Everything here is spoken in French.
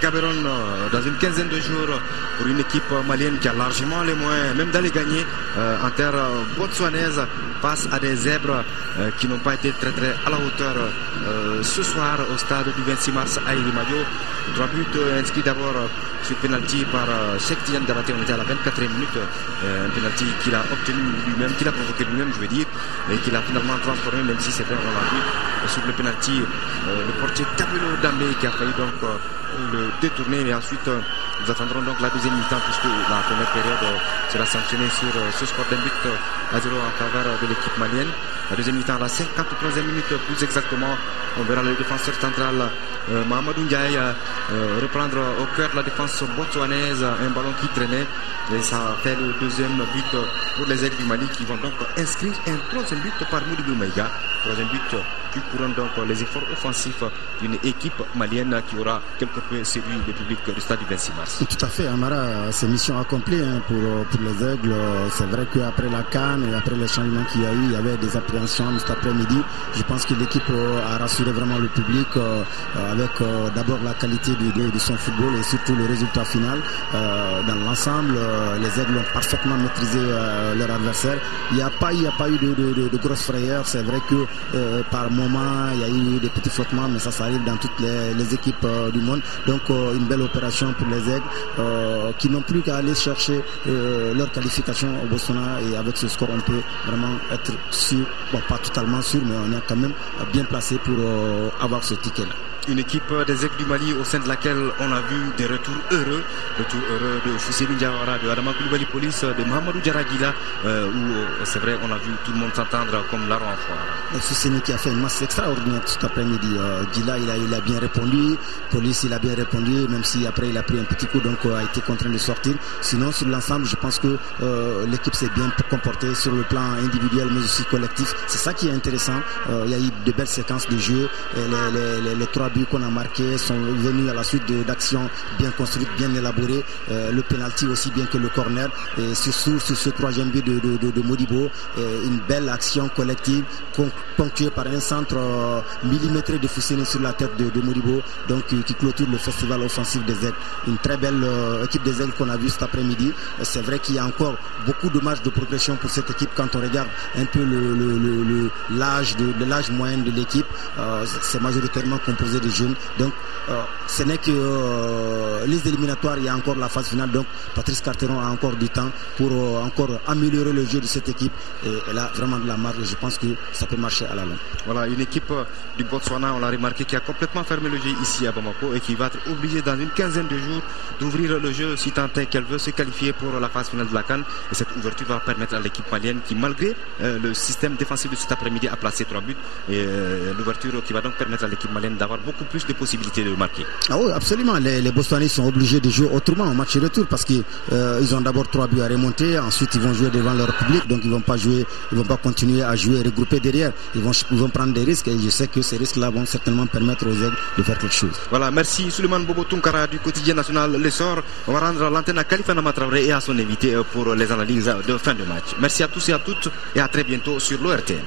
Gaborone dans une quinzaine de jours pour une équipe malienne qui a largement les moyens, même d'aller gagner en terre botswanaise face à des zèbres qui n'ont pas été très à la hauteur ce soir au stade du 26 mars à Irimadio. 3 buts inscrits d'abord sur penalty par Cheikh Tidiane Diabaté, on était à la 24e minute, un penalty qu'il a obtenu lui-même, qu'il a provoqué lui-même je veux dire, et qu'il a finalement transformé, même si c'était, on l'a vu, sur le penalty, le portier Tabelo Damé qui a failli donc le détourner, et ensuite nous attendrons donc la deuxième mi-temps puisque la première période sera sanctionnée sur ce score d'un but à 0 en faveur de l'équipe malienne. La deuxième mi-temps à la 53e minute plus exactement, on verra le défenseur central Mahamadou Ndiaye reprendre au cœur de la défense botswanaise un ballon qui traînait, et ça fait le deuxième but pour les Aigles du Mali qui vont donc inscrire un troisième but par Modibo Maïga. Troisième but qui couronne donc les efforts offensifs d'une équipe malienne qui aura quelque peu séduit le public du stade du 26 mars. Tout à fait, Amara, c'est mission accomplie pour les Aigles. C'est vrai qu'après la CAN et après les changements qu'il y a eu, il y avait des appréhensions cet après-midi. Je pense que l'équipe a rassuré vraiment le public avec d'abord la qualité de son football et surtout le résultat final. Dans l'ensemble, les Aigles ont parfaitement maîtrisé leur adversaire. Il n'y a pas eu de grosses frayeurs. C'est vrai que par moment, il y a eu des petits flottements, mais ça arrive dans toutes les équipes du monde. Donc une belle opération pour les Aigles qui n'ont plus qu'à aller chercher leur qualification au Botswana, et avec ce score on peut vraiment être sûr, bon pas totalement sûr, mais on est quand même bien placé pour avoir ce ticket-là. Une équipe des Aigles du Mali au sein de laquelle on a vu des retours heureux de Fousseni Diawara, de Adama Koulibaly Police, de Mahamadou Diaragila, où c'est vrai on a vu tout le monde s'entendre comme l'arbre en foire. Fousseni qui a fait une masse extraordinaire cet après-midi. Gila il a bien répondu, Police il a bien répondu, même si après il a pris un petit coup, donc a été contraint de sortir. Sinon sur l'ensemble je pense que l'équipe s'est bien comportée sur le plan individuel mais aussi collectif. C'est ça qui est intéressant. Il y a eu de belles séquences de jeu, les 3 buts qu'on a marqués sont venus à la suite d'actions bien construites, bien élaborées, le penalty aussi bien que le corner, et surtout sur ce troisième but de Modibo, une belle action collective ponctuée par un centre millimétré de Fousseni sur la tête de Modibo, donc qui clôture le festival offensif des Aigles. Une très belle équipe des Aigles qu'on a vue cet après-midi. C'est vrai qu'il y a encore beaucoup de marge de progression pour cette équipe quand on regarde un peu l'âge moyen de l'équipe. C'est majoritairement composé de jeunes, donc ce n'est que les éliminatoires, il y a encore la phase finale, donc Patrice Carteron a encore du temps pour encore améliorer le jeu de cette équipe, et elle a vraiment de la marge, et je pense que ça peut marcher à la longue. Voilà, une équipe du Botswana, on l'a remarqué, qui a complètement fermé le jeu ici à Bamako et qui va être obligée dans une quinzaine de jours d'ouvrir le jeu si tant est qu'elle veut se qualifier pour la phase finale de la CAN, et cette ouverture va permettre à l'équipe malienne qui, malgré le système défensif de cet après-midi, a placé 3 buts, et l'ouverture qui va donc permettre à l'équipe malienne d'avoir beaucoup plus de possibilités de marquer. Ah oui, absolument. Les Botswanais sont obligés de jouer autrement au match retour parce qu'ils ont d'abord 3 buts à remonter, ensuite ils vont jouer devant leur public, donc ils vont pas continuer à jouer regroupés derrière. Ils vont prendre des risques, et je sais que ces risques-là vont certainement permettre aux Aigles de faire quelque chose. Voilà, merci Souleymane Bobo Tunkara du quotidien national L'Essor. On va rendre l'antenne à Khalifa Nama Traoré et à son invité pour les analyses de fin de match. Merci à tous et à toutes, et à très bientôt sur l'ORTN.